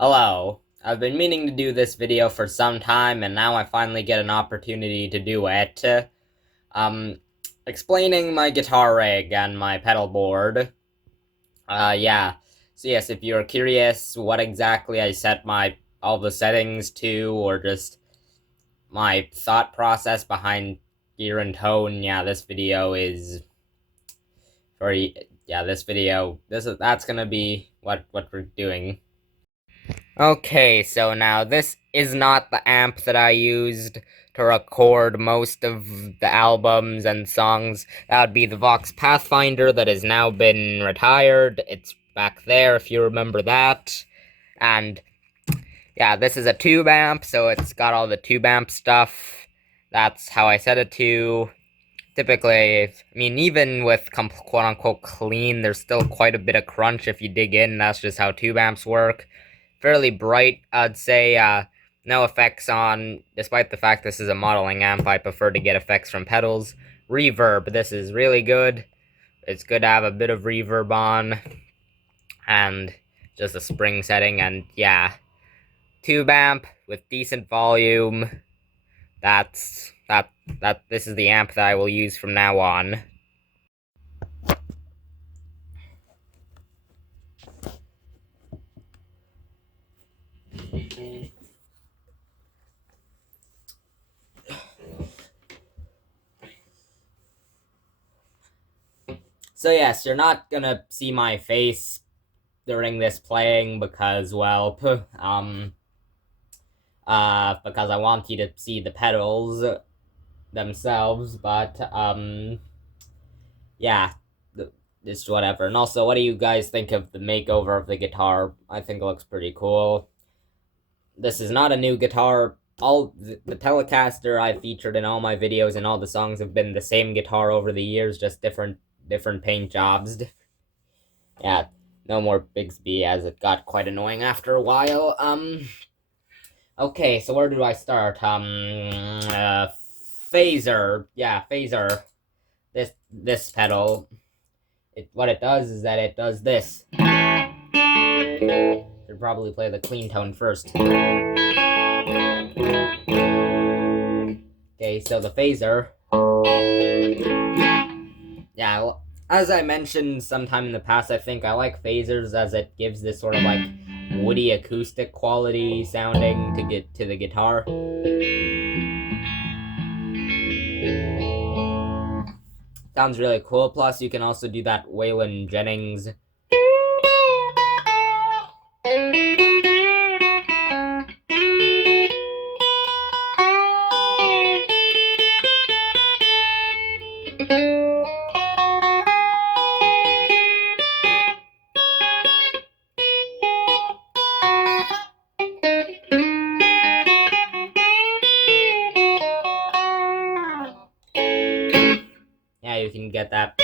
Hello. I've been meaning to do this video for some time, and now I finally get an opportunity to do it. Um, Explaining my guitar rig and my pedal board. Yeah. So yes, if you're curious what exactly I set all the settings to, or just my thought process behind gear and tone, yeah, this video is very, yeah, that's gonna be what we're doing. Okay, so now this is not the amp that I used to record most of the albums and songs. That would be the Vox Pathfinder that has now been retired. It's back there if you remember that. And yeah, this is a tube amp, so it's got all the tube amp stuff. That's how I set it to. Typically, I mean, even with quote unquote clean, there's still quite a bit of crunch if you dig in. That's just how tube amps work. Fairly bright, I'd say. No effects on, despite the fact this is a modeling amp, I prefer to get effects from pedals. Reverb, this is really good. It's good to have a bit of reverb on, and just a spring setting, and yeah. Tube amp with decent volume. This is the amp that I will use from now on. So yes, you're not gonna see my face during this playing because, well, because I want you to see the pedals themselves, but, yeah, just whatever. And also, what do you guys think of the makeover of the guitar? I think it looks pretty cool. This is not a new guitar. All the Telecaster I featured in all my videos and all the songs have been the same guitar over the years, just different paint jobs. Yeah, no more Bigsby, as it got quite annoying after a while. Okay, so where do I start? Phaser. Yeah, phaser. This pedal. What it does is that it does this. Should probably play the clean tone first. Okay, so the phaser. Yeah, as I mentioned sometime in the past, I think I like phasers as it gives this sort of like woody acoustic quality sounding to get to the guitar. Sounds really cool. Plus, you can also do that Waylon Jennings. Yeah, you can get that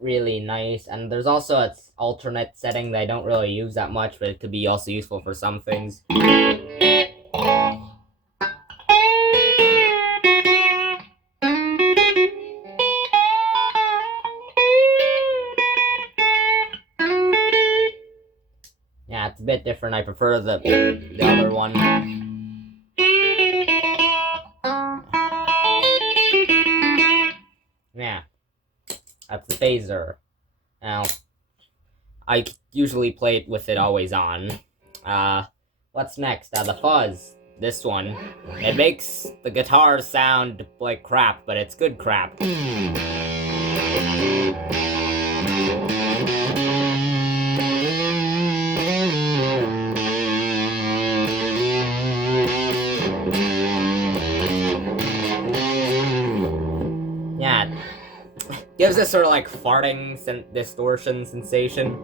really nice. And there's also an alternate setting that I don't really use that much, but it could be also useful for some things. Yeah, it's a bit different. I prefer the other one. Yeah, that's the phaser. Now, I usually play it with it always on. What's next? The fuzz. This one. It makes the guitar sound like crap, but it's good crap. Yeah, gives this sort of like farting distortion sensation.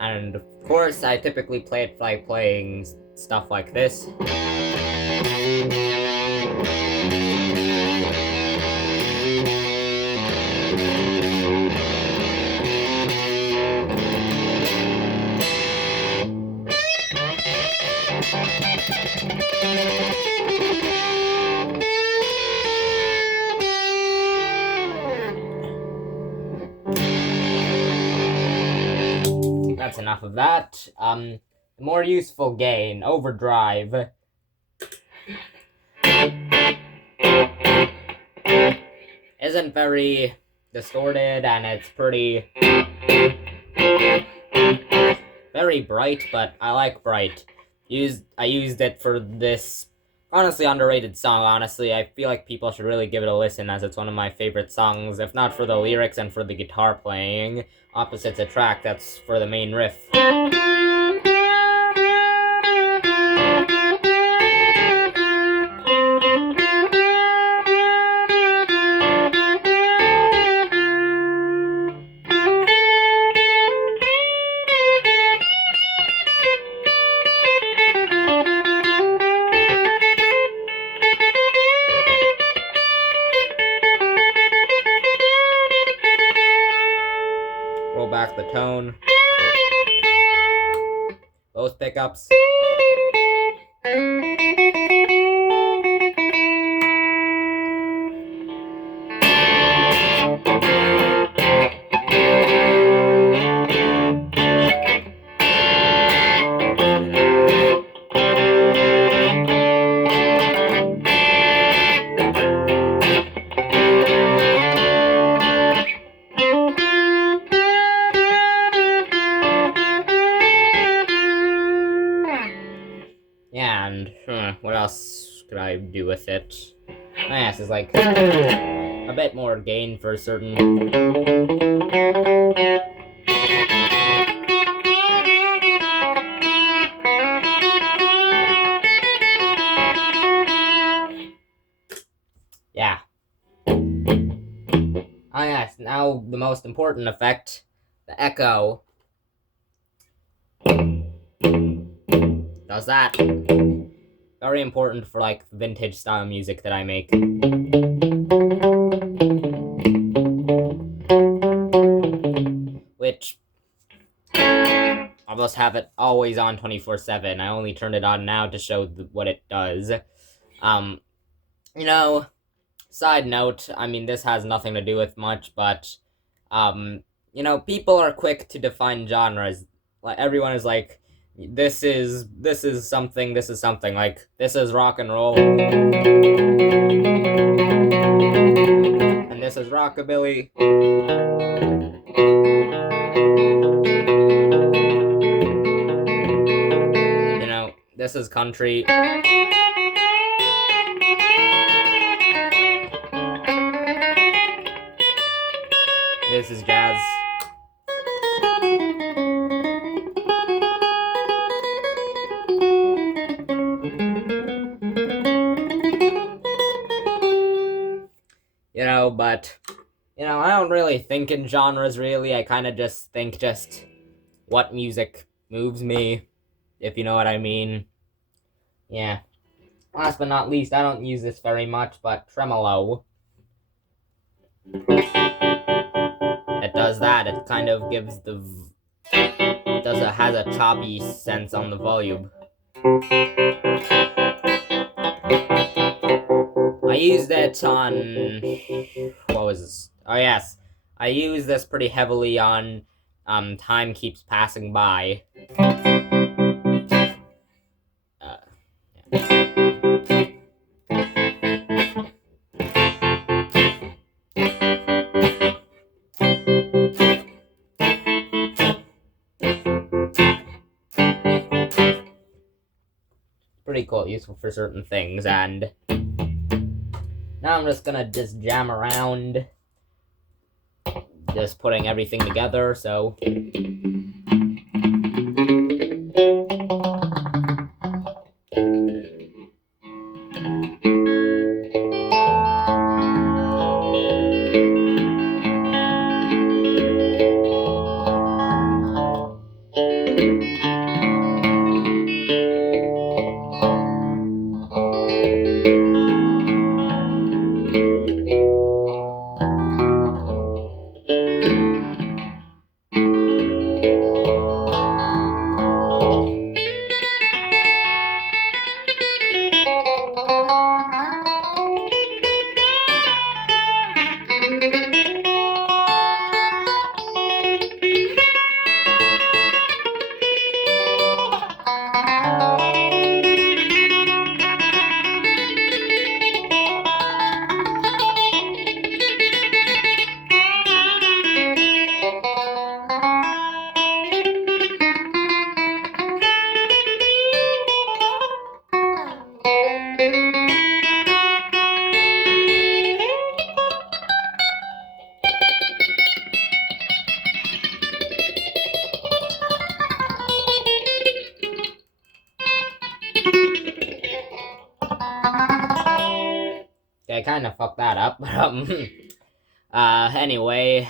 And of course, I typically play it by playing stuff like this. enough of that. The more useful gain, overdrive. Isn't very distorted, and it's pretty very bright, but I like bright. I used it for this honestly underrated song. Honestly, I feel like people should really give it a listen, as it's one of my favorite songs, if not for the lyrics and for the guitar playing. Opposites Attract, that's for the main riff. Roll back the tone. Both pickups. Yeah, and what else could I do with it? Oh, yes, it's like a bit more gain for certain. Yeah. Oh yes, now the most important effect, the echo. Does that. Very important for like vintage style music that I make. Which almost have it always on 24/7. I only turned it on now to show what it does. You know, side note, I mean, this has nothing to do with much, but, you know, people are quick to define genres. Like, everyone is like, this is something, like, this is rock and roll. And this is rockabilly. You know, this is country. This is jazz. You know, but, you know, I don't really think in genres, really. I kind of just think what music moves me, if you know what I mean. Yeah. Last but not least, I don't use this very much, but tremolo. It does that. It kind of gives has a choppy sense on the volume. I used it on, what was this? Oh yes, I use this pretty heavily on Time Keeps Passing By. Yeah. Pretty cool, useful for certain things, and now I'm just gonna jam around, just putting everything together, so. kind of fucked that up. Anyway,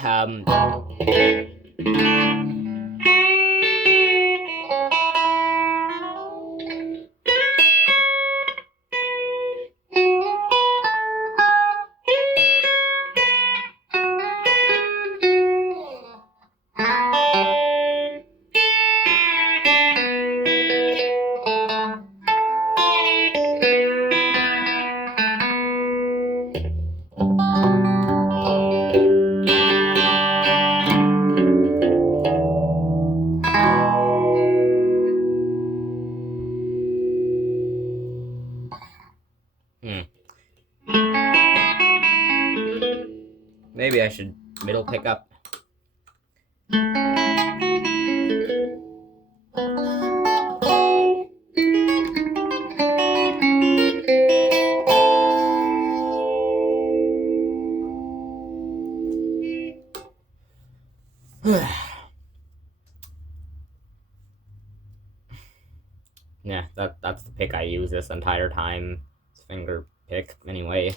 maybe I should middle pickup. Yeah, that's the pick I use this entire time. It's finger pick, anyway.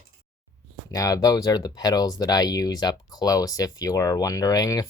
Now, those are the pedals that I use up close, if you're wondering.